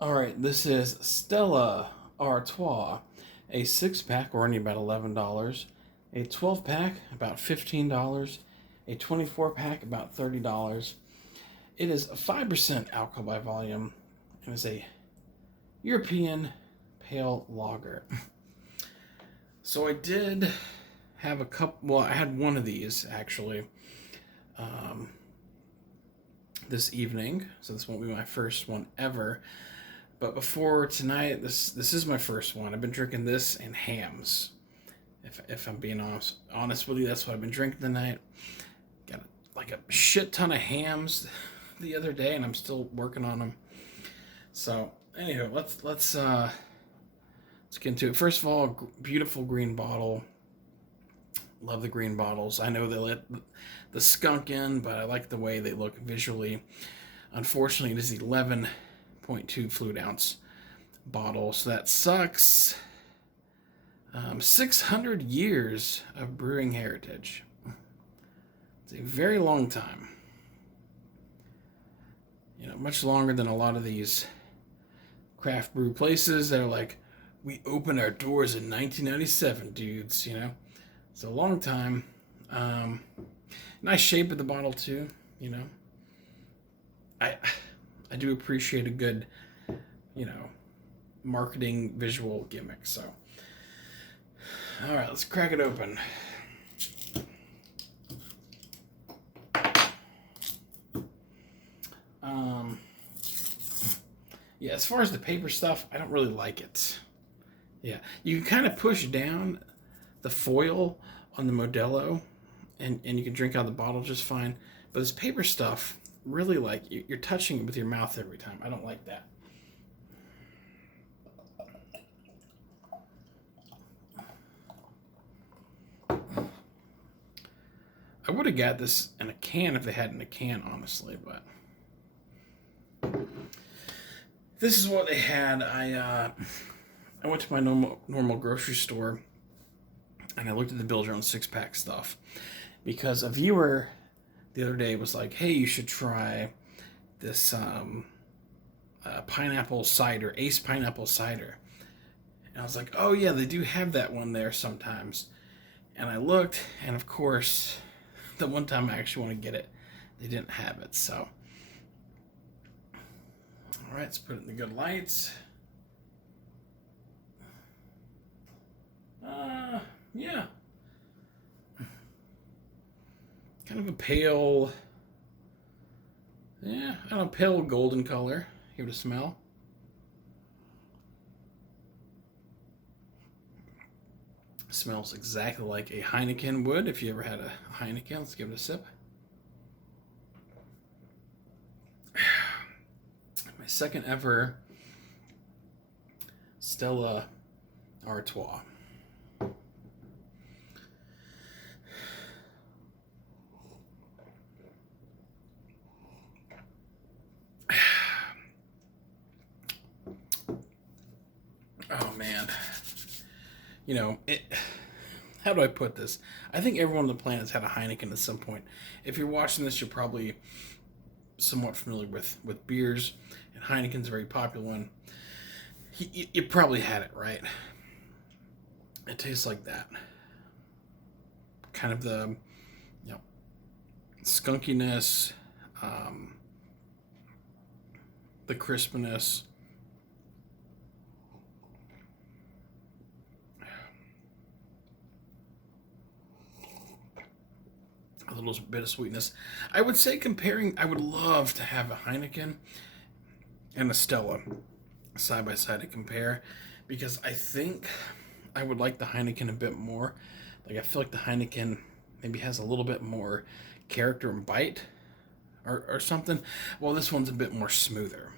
All right, this is Stella Artois, a 6 pack only about $11, a 12 pack about $15, a 24 pack about $30. It is 5% alcohol by volume and is a European pale lager. So I did have a cup. Well, I had one of these actually um, this evening, so this won't be my first one ever. But before tonight, this is my first one. I've been drinking this and hams. If I'm being honest with you, that's what I've been drinking tonight. Got like a shit ton of hams the other day, and I'm still working on them. So anyway, let's get into it. First of all, beautiful green bottle. Love the green bottles. I know they let the skunk in, but I like the way they look visually. Unfortunately, it is 11.2 fluid ounce bottle, so that sucks. 600 years of brewing heritage. It's a very long time. You know, much longer than a lot of these craft brew places that are like, we opened our doors in 1997, dudes. You know, it's a long time. Nice shape of the bottle too. You know, I do appreciate a good, marketing visual gimmick. So, all right, let's crack it open. Yeah, as far as the paper stuff, I don't really like it. Yeah, you can kind of push down the foil on the Modelo, and you can drink out of the bottle just fine. But this paper stuff, really, like, you're touching it with your mouth every time. I don't like that. I would have got this in a can if they had it in a can, honestly, but this is what they had. I went to my normal grocery store and I looked at the Build Your Own 6 pack stuff because a viewer the other day was like, "Hey, you should try this pineapple cider, Ace pineapple cider." And I was like, "Oh yeah, they do have that one there sometimes." And I looked, and of course, the one time I actually want to get it, they didn't have it. So, all right, let's put it in the good lights. Yeah. Kind of a pale, yeah, I don't know, pale golden color. Give it a smell. Smells exactly like a Heineken would if you ever had a Heineken. Let's give it a sip. My second ever Stella Artois. Oh man. You know, how do I put this? I think everyone on the planet's had a Heineken at some point. If you're watching this, you're probably somewhat familiar with beers, and Heineken's a very popular one. You probably had it, right? It tastes like that. Kind of the, you know, skunkiness, um, the crispness. A little bit of sweetness. I would say comparing, I would love to have a Heineken and a Stella side by side to compare because I think I would like the Heineken a bit more. Like, I feel like the Heineken maybe has a little bit more character and bite or something. Well, this one's a bit more smoother.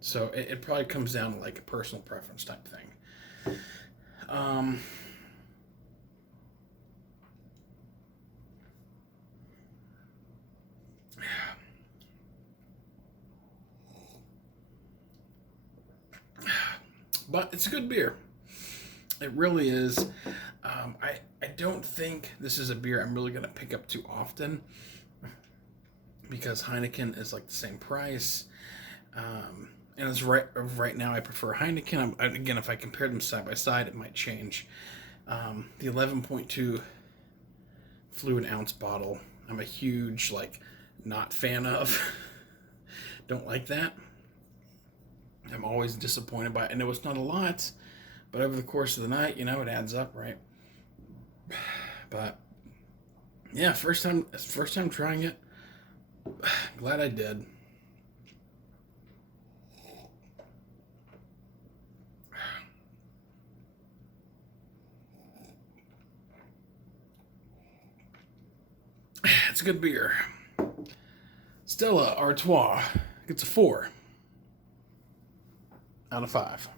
So it probably comes down to like a personal preference type thing. Um, but it's a good beer. It really is. I don't think this is a beer I'm really going to pick up too often because Heineken is like the same price. And it's right now I prefer Heineken. Again, if I compare them side by side, it might change. The 11.2 fluid ounce bottle, I'm a huge not fan of. Don't like that. I'm always disappointed by it. I know it's not a lot, but over the course of the night, it adds up, right? But yeah, first time trying it. Glad I did. It's a good beer. Stella Artois gets a 4 out of 5.